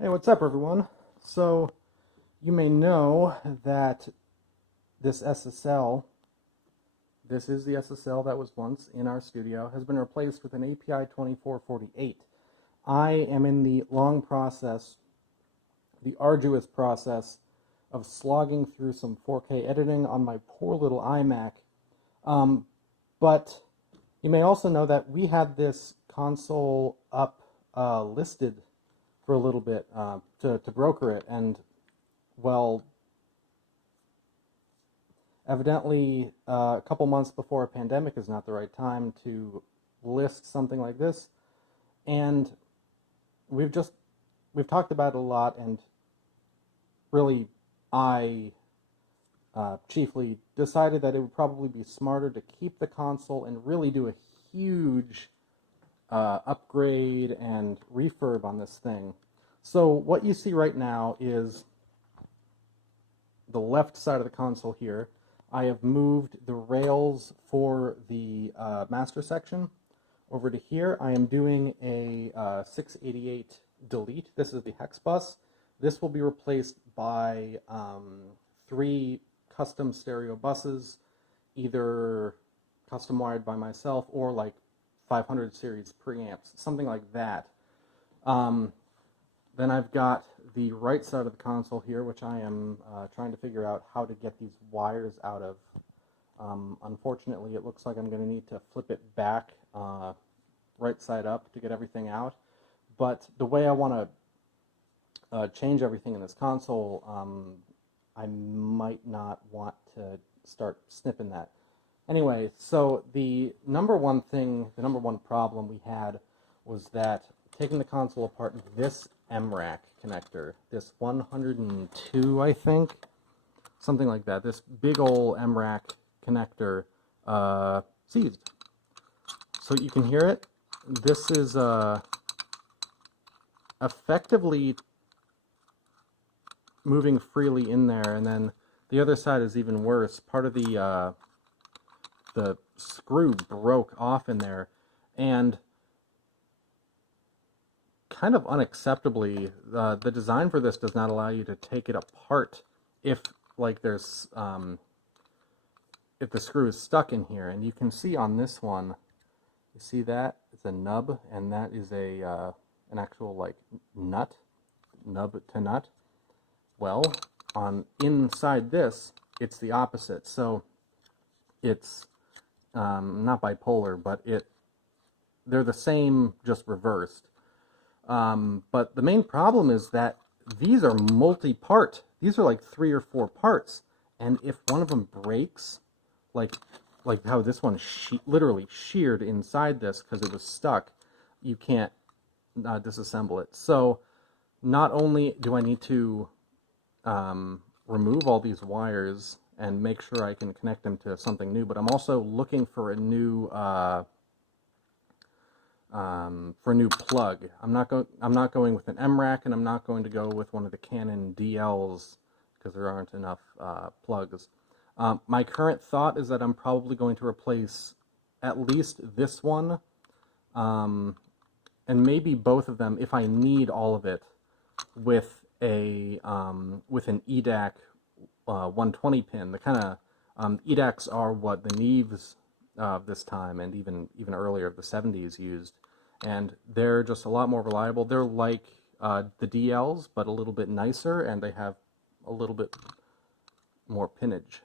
Hey, what's up, everyone? So, you may know that this SSL, this is the SSL that was once in our studio, has been replaced with an API 2448. I am in the long process, the arduous process of slogging through some 4K editing on my poor little iMac. But you may also know that we had this console up listed for a little bit to broker it, and well, evidently a couple months before a pandemic is not the right time to list something like this, and we've just we've talked about it a lot, and really I chiefly decided that it would probably be smarter to keep the console and really do a huge upgrade and refurb on this thing. So what you see right now is the left side of the console here. I have moved the rails for the master section over to here. I am doing a 688 delete. This is the hex bus. This will be replaced by 3 custom stereo buses, either custom wired by myself or like 500 series preamps, something like that. Then I've got the right side of the console here, which I am trying to figure out how to get these wires out of. Unfortunately, it looks like I'm going to need to flip it back right side up to get everything out. But the way I want to change everything in this console, I might not want to start snipping that. Anyway, so the number one problem we had was that taking the console apart, this MRAC connector, this 102, I think, something like that, this big ol' MRAC connector seized. So you can hear it. This is effectively moving freely in there, and then the other side is even worse. Part of the screw broke off in there, and kind of unacceptably, the design for this does not allow you to take it apart if like there's if the screw is stuck in here. And you can see on this one, you see that it's a nub, and that is a an actual like nub to nut. Well, on inside this, it's the opposite. So it's not bipolar, but they're the same, just reversed. But the main problem is that these are multi-part. These are like 3 or 4 parts, and if one of them breaks, like how this one literally sheared inside this because it was stuck, you can't disassemble it. So not only do I need to remove all these wires and make sure I can connect them to something new, but I'm also looking for a new plug. I'm not going with an MRAC, and I'm not going to go with one of the Canon DLs because there aren't enough plugs. My current thought is that I'm probably going to replace at least this one, and maybe both of them if I need all of it, with with an EDAC 120 pin. The kind of EDACs are what the Neves this time, and even earlier, the 70s used, and they're just a lot more reliable. They're like the DLs, but a little bit nicer, and they have a little bit more pinnage.